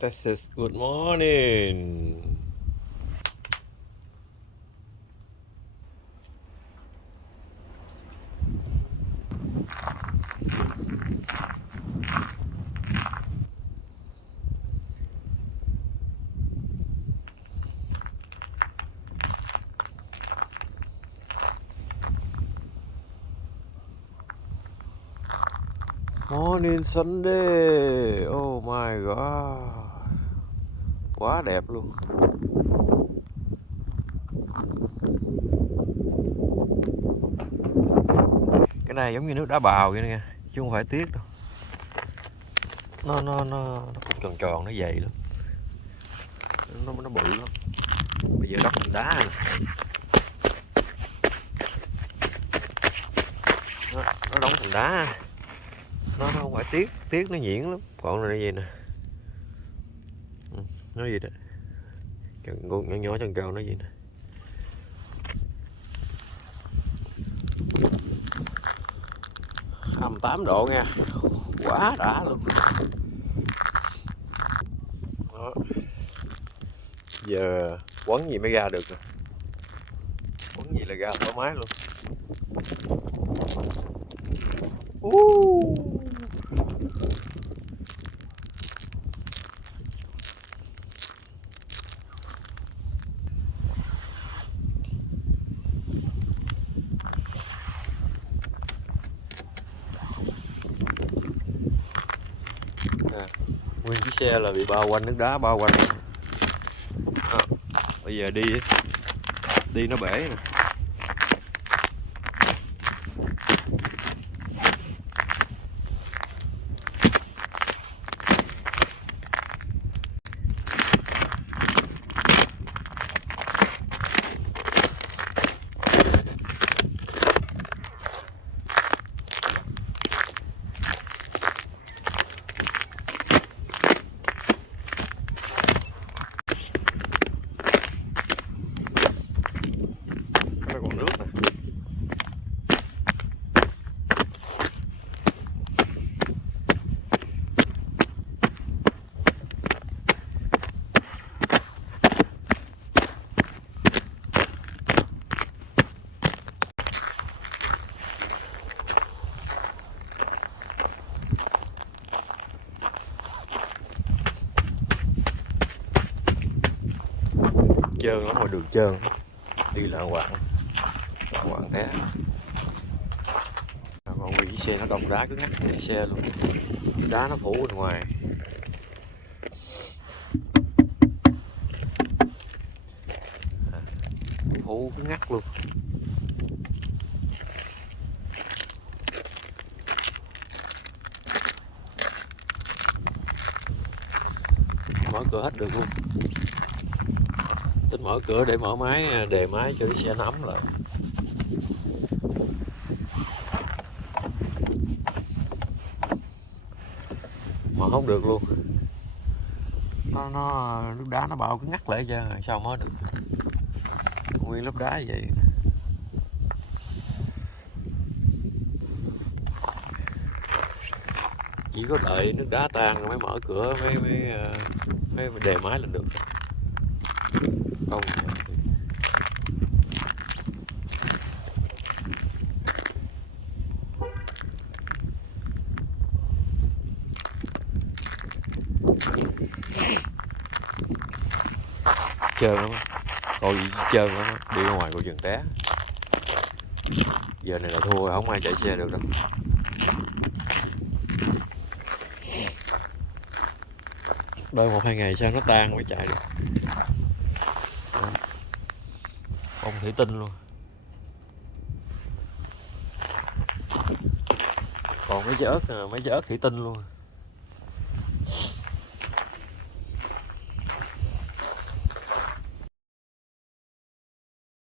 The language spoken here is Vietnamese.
Texas, good morning. Morning Sunday. Oh my god. Quá đẹp luôn. Cái này giống như nước đá bào vậy nè, chứ không phải tuyết đâu. Nó tròn tròn, nó dày lắm. Nó bự lắm. Bây giờ đắp thành đá nè. Nó đóng thành đá. Nó không phải tuyết nó nhuyễn lắm. Còn này như vậy nè. Nó gì đó. Con nhỏ tròn tròn nó gì nè. 28 độ nha, quá đã luôn. Đó. Giờ quấn gì mới ra được rồi. Quấn gì là ra thoải mái luôn. Nguyên chiếc xe là bị bao quanh nước đá, bao quanh. Bây giờ đi nó bể nè. Còn nước nè. Trơn lắm, ngoài đường trơn, đi lạng quạng té. Còn nguyên chiếc xe nó đông đá cứ ngắt cái xe luôn, đá nó phủ bên ngoài. Phủ cứ ngắt luôn. Mở cửa hết được luôn. Tính mở cửa để mở máy, đề máy cho cái xe nó ấm lại. Mà không được luôn. Nước đá nó bao cứ ngắt lại chứ sao mới được. Nguyên lớp đá như vậy. Chỉ có đợi nước đá tan rồi mới mở cửa, mới đề máy lên được. Không. Trơn lắm á. Coi gì trơn lắm á. Đi ra ngoài coi chừng té. Giờ này là thua, không ai chạy xe được đâu. Đợi 1-2 ngày sau nó tan mới chạy được. Bông thủy tinh luôn. Còn mấy trái ớt thủy tinh luôn.